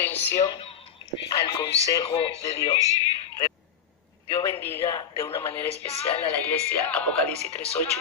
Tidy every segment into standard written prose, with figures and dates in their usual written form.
atención al consejo de Dios. Dios bendiga de una manera especial a la iglesia Apocalipsis 3:8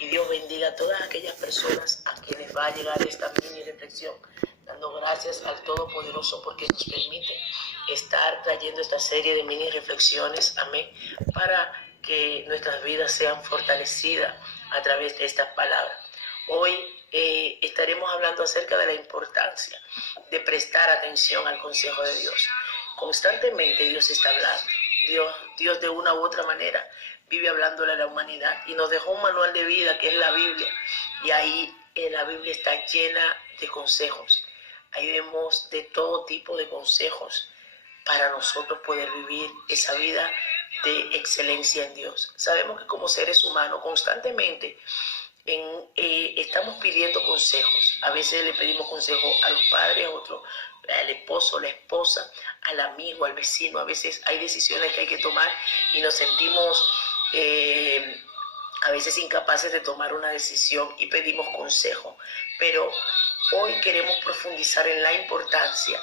y Dios bendiga a todas aquellas personas a quienes va a llegar esta mini reflexión, dando gracias al Todopoderoso porque nos permite estar trayendo esta serie de mini reflexiones, amén, para que nuestras vidas sean fortalecidas a través de estas palabras. Hoy estaremos hablando acerca de la importancia de prestar atención al consejo de Dios. Constantemente Dios está hablando. Dios de una u otra manera vive hablándole a la humanidad y nos dejó un manual de vida que es la Biblia, y ahí la Biblia está llena de consejos. Ahí vemos de todo tipo de consejos para nosotros poder vivir esa vida de excelencia en Dios. Sabemos que como seres humanos constantemente estamos pidiendo consejos. A veces le pedimos consejos a los padres, a otros, al esposo, la esposa, al amigo, al vecino. A veces hay decisiones que hay que tomar y nos sentimos a veces incapaces de tomar una decisión y pedimos consejo. Pero hoy queremos profundizar en la importancia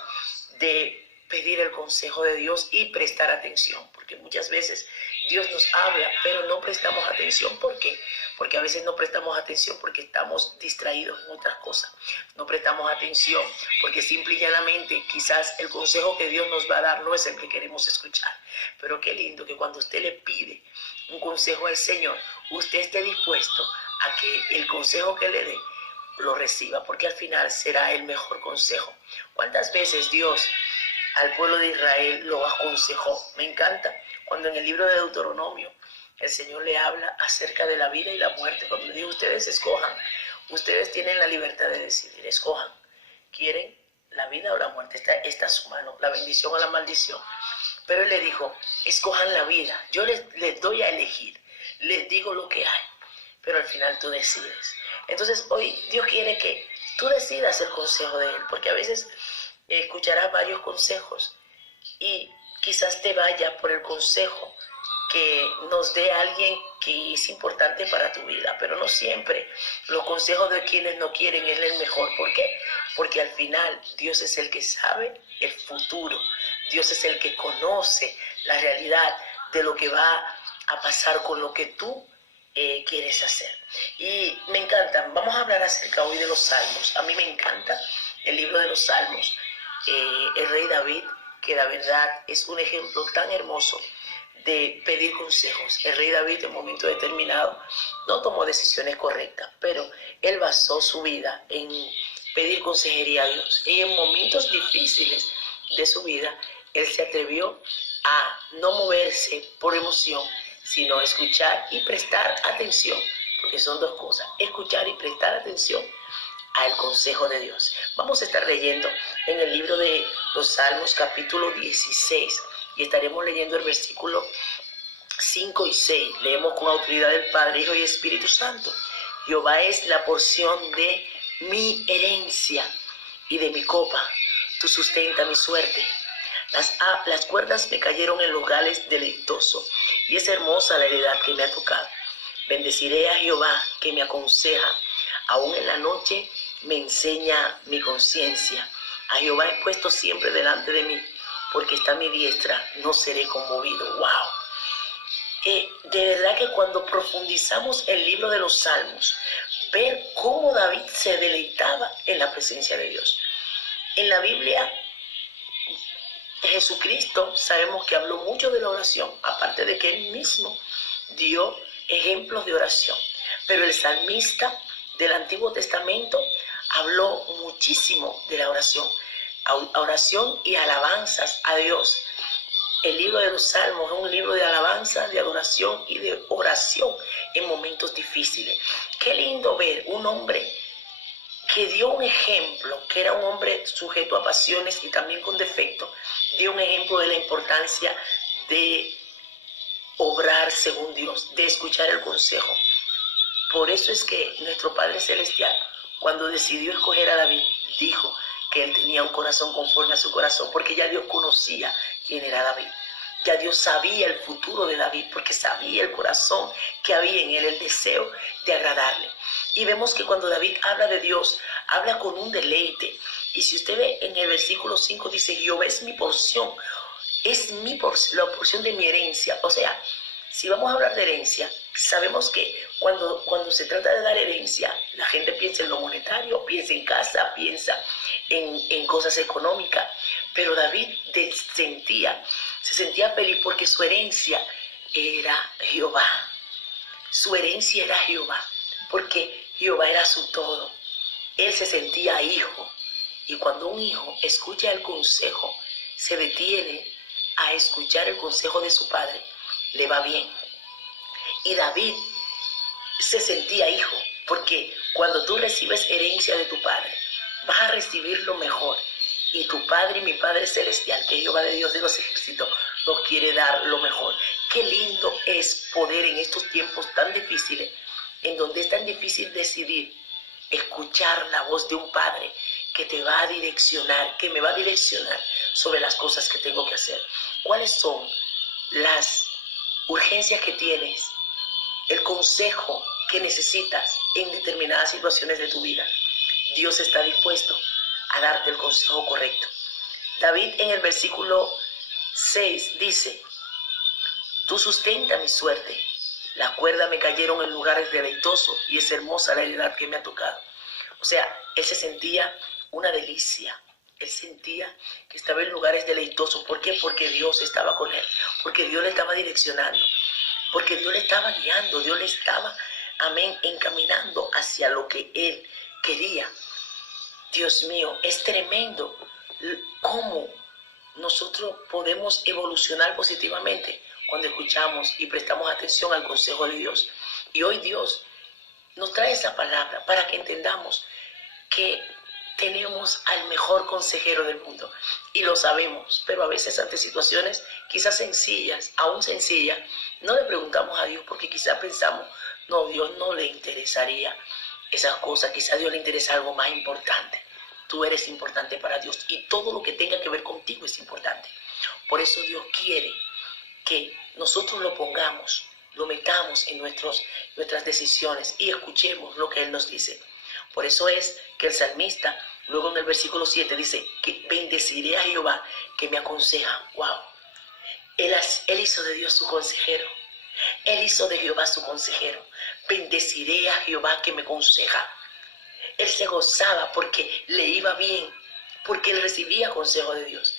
de pedir el consejo de Dios y prestar atención, porque muchas veces Dios nos habla, pero no prestamos atención. ¿Por qué? Porque a veces no prestamos atención porque estamos distraídos en otras cosas. No prestamos atención porque simple y llanamente quizás el consejo que Dios nos va a dar no es el que queremos escuchar. Pero qué lindo que cuando usted le pide un consejo al Señor, usted esté dispuesto a que el consejo que le dé lo reciba, porque al final será el mejor consejo. ¿Cuántas veces Dios al pueblo de Israel lo aconsejó? Me encanta cuando en el libro de Deuteronomio el Señor le habla acerca de la vida y la muerte. Cuando le dijo, ustedes escojan, ustedes tienen la libertad de decidir, escojan, ¿quieren la vida o la muerte? Está a su mano, la bendición o la maldición. Pero él le dijo, escojan la vida, yo les doy a elegir, les digo lo que hay, pero al final tú decides. Entonces hoy Dios quiere que tú decidas el consejo de Él, porque a veces escucharás varios consejos y quizás te vaya por el consejo que nos dé alguien que es importante para tu vida, pero no siempre los consejos de quienes no quieren es el mejor. ¿Por qué? Porque al final Dios es el que sabe el futuro, Dios es el que conoce la realidad de lo que va a pasar con lo que tú quieres hacer. Y me encanta, vamos a hablar acerca hoy de los Salmos. A mí me encanta el libro de los Salmos. El rey David, que la verdad es un ejemplo tan hermoso de pedir consejos. El rey David en un momento determinado no tomó decisiones correctas, pero él basó su vida en pedir consejería a Dios. Y en momentos difíciles de su vida, él se atrevió a no moverse por emoción, sino escuchar y prestar atención, porque son dos cosas, escuchar y prestar atención al consejo de Dios. Vamos a estar leyendo en el libro de los Salmos capítulo 16 y estaremos leyendo el versículo 5 y 6. Leemos con autoridad del Padre, Hijo y Espíritu Santo. Jehová es la porción de mi herencia y de mi copa. Tú sustentas mi suerte. Las cuerdas me cayeron en lugares deleitosos y es hermosa la heredad que me ha tocado. Bendeciré a Jehová que me aconseja. Aún en la noche me enseña mi conciencia. A Jehová he puesto siempre delante de mí, porque está a mi diestra, no seré conmovido. ¡Wow! De verdad que cuando profundizamos el libro de los Salmos, ver cómo David se deleitaba en la presencia de Dios. En la Biblia, Jesucristo sabemos que habló mucho de la oración, aparte de que él mismo dio ejemplos de oración. Pero el salmista del Antiguo Testamento habló muchísimo de la oración y alabanzas a Dios. El libro de los Salmos es un libro de alabanza, de adoración y de oración en momentos difíciles. Qué lindo ver un hombre que dio un ejemplo, que era un hombre sujeto a pasiones y también con defectos, dio un ejemplo de la importancia de obrar según Dios, de escuchar el consejo. Por eso es que nuestro Padre Celestial, cuando decidió escoger a David, dijo que él tenía un corazón conforme a su corazón, porque ya Dios conocía quién era David. Ya Dios sabía el futuro de David, porque sabía el corazón que había en él, el deseo de agradarle. Y vemos que cuando David habla de Dios, habla con un deleite. Y si usted ve en el versículo 5 dice, Jehová es mi porción, la porción de mi herencia. O sea, si vamos a hablar de herencia, sabemos que cuando se trata de dar herencia, la gente piensa en lo monetario, piensa en casa, piensa en cosas económicas. Pero David se sentía feliz porque su herencia era Jehová. Su herencia era Jehová, porque Jehová era su todo. Él se sentía hijo. Y cuando un hijo escucha el consejo, se detiene a escuchar el consejo de su padre, le va bien. Y David se sentía hijo, porque cuando tú recibes herencia de tu padre, vas a recibir lo mejor. Y tu Padre y mi Padre Celestial, que es Jehová de Dios de los ejércitos, nos quiere dar lo mejor. Qué lindo es poder en estos tiempos tan difíciles, en donde es tan difícil decidir, escuchar la voz de un Padre que te va a direccionar, que me va a direccionar sobre las cosas que tengo que hacer. ¿Cuáles son las urgencias que tienes? El consejo que necesitas en determinadas situaciones de tu vida. Dios está dispuesto a darte el consejo correcto. David en el versículo 6 dice, tú sustenta mi suerte, las cuerdas me cayeron en lugares deleitosos y es hermosa la heredad que me ha tocado. O sea, él se sentía una delicia, él sentía que estaba en lugares deleitosos. ¿Por qué? Porque Dios estaba con él, porque Dios le estaba direccionando, porque Dios le estaba guiando, Dios le estaba, amén, encaminando hacia lo que él quería. Dios mío, es tremendo cómo nosotros podemos evolucionar positivamente cuando escuchamos y prestamos atención al consejo de Dios. Y hoy Dios nos trae esa palabra para que entendamos que tenemos al mejor consejero del mundo. Y lo sabemos, pero a veces ante situaciones quizás sencillas, aún sencillas, no le preguntamos a Dios porque quizás pensamos, no, Dios no le interesaría esas cosas, quizás a Dios le interesa algo más importante. Tú eres importante para Dios y todo lo que tenga que ver contigo es importante. Por eso Dios quiere que nosotros lo pongamos, lo metamos en nuestras decisiones y escuchemos lo que Él nos dice. Por eso es que el salmista, luego en el versículo 7 dice que bendeciré a Jehová que me aconseja. ¡Wow! Él hizo de Dios su consejero. Él hizo de Jehová su consejero. Bendeciré a Jehová que me aconseja. Él se gozaba porque le iba bien, porque él recibía consejo de Dios.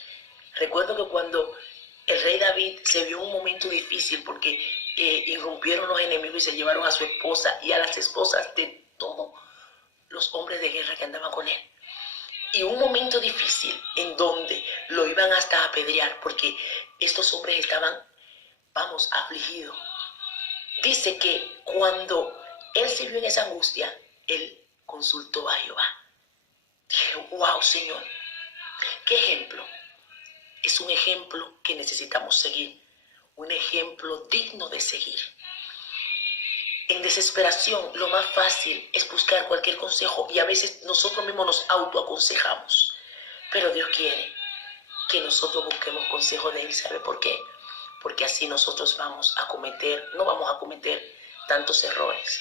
Recuerdo que cuando el rey David se vio en un momento difícil porque irrumpieron los enemigos y se llevaron a su esposa y a las esposas de todos los hombres de guerra que andaban con él. Y un momento difícil en donde lo iban hasta a apedrear porque estos hombres estaban, afligidos. Dice que cuando él se vio en esa angustia, él consultó a Jehová. Dije, wow, Señor, qué ejemplo. Es un ejemplo que necesitamos seguir, un ejemplo digno de seguir. En desesperación, lo más fácil es buscar cualquier consejo y a veces nosotros mismos nos autoaconsejamos. Pero Dios quiere que nosotros busquemos consejo de Él. ¿Sabe por qué? Porque así nosotros no vamos a cometer tantos errores.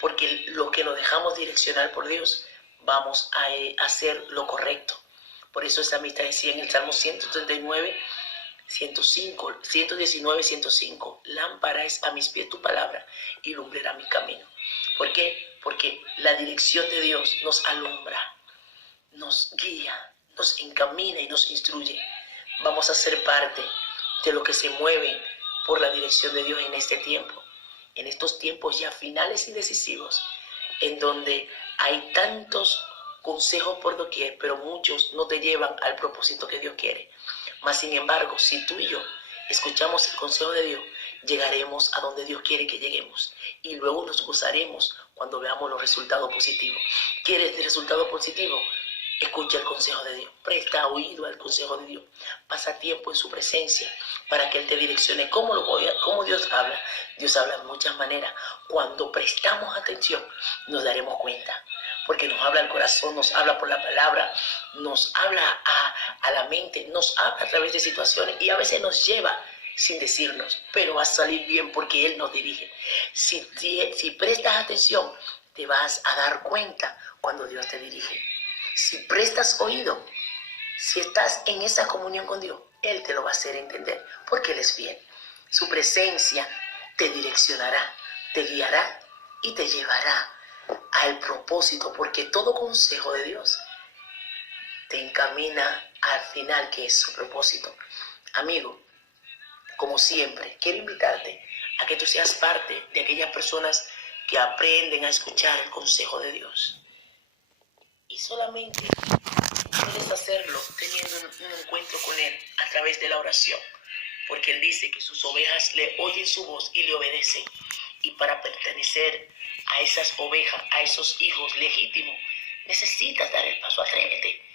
Porque lo que nos dejamos direccionar por Dios, vamos a hacer lo correcto. Por eso esa amistad decía en el Salmo 139, 105, 119, 105, lámpara es a mis pies tu palabra y lumbrera mi camino. ¿Por qué? Porque la dirección de Dios nos alumbra, nos guía, nos encamina y nos instruye. Vamos a ser parte de lo que se mueve por la dirección de Dios en este tiempo. En estos tiempos ya finales y decisivos, en donde hay tantos consejos por doquier, pero muchos no te llevan al propósito que Dios quiere. Mas, sin embargo, si tú y yo escuchamos el consejo de Dios, llegaremos a donde Dios quiere que lleguemos. Y luego nos gozaremos cuando veamos los resultados positivos. ¿Quieres el resultado positivo? Escucha el consejo de Dios, presta oído al consejo de Dios, pasa tiempo en su presencia para que Él te direccione. ¿Cómo Dios habla? Dios habla de muchas maneras. Cuando prestamos atención, nos daremos cuenta, porque nos habla el corazón, nos habla por la palabra, nos habla a la mente, nos habla a través de situaciones y a veces nos lleva sin decirnos, pero va a salir bien porque Él nos dirige. Si prestas atención, te vas a dar cuenta cuando Dios te dirige. Si prestas oído, si estás en esa comunión con Dios, Él te lo va a hacer entender, porque Él es fiel. Su presencia te direccionará, te guiará y te llevará al propósito, porque todo consejo de Dios te encamina al final, que es su propósito. Amigo, como siempre, quiero invitarte a que tú seas parte de aquellas personas que aprenden a escuchar el consejo de Dios. Y solamente puedes hacerlo teniendo un encuentro con Él a través de la oración, porque Él dice que sus ovejas le oyen su voz y le obedecen. Y para pertenecer a esas ovejas, a esos hijos legítimos, necesitas dar el paso. Atrévete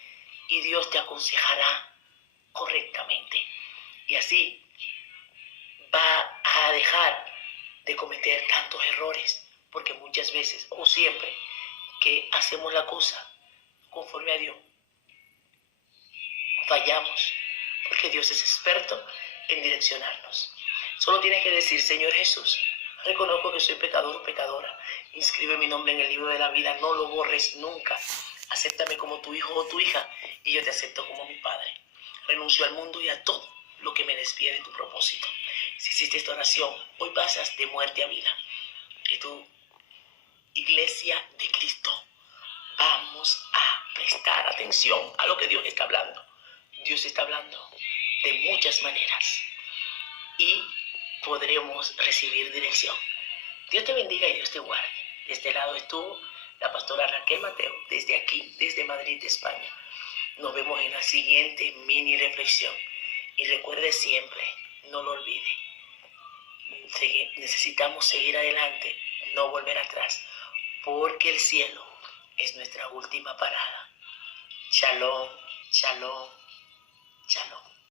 y Dios te aconsejará correctamente. Y así va a dejar de cometer tantos errores, porque muchas veces, o siempre, que hacemos la cosa conforme a Dios, fallamos, porque Dios es experto en direccionarnos. Solo tienes que decir: Señor Jesús, reconozco que soy pecador o pecadora. Inscribe mi nombre en el libro de la vida, no lo borres nunca. Acéptame como tu hijo o tu hija y yo te acepto como mi padre. Renuncio al mundo y a todo lo que me desvíe de tu propósito. Si hiciste esta oración, hoy pasas de muerte a vida. Y tú, Iglesia de Cristo, vamos a prestar atención a lo que Dios está hablando. Dios está hablando de muchas maneras y podremos recibir dirección. Dios te bendiga y Dios te guarde. De este lado estuvo la pastora Raquel Mateo, desde aquí, desde Madrid, España. Nos vemos en la siguiente mini reflexión. Y recuerde siempre, no lo olvide, necesitamos seguir adelante, no volver atrás, porque el cielo es nuestra última parada. Shalom, shalom, shalom.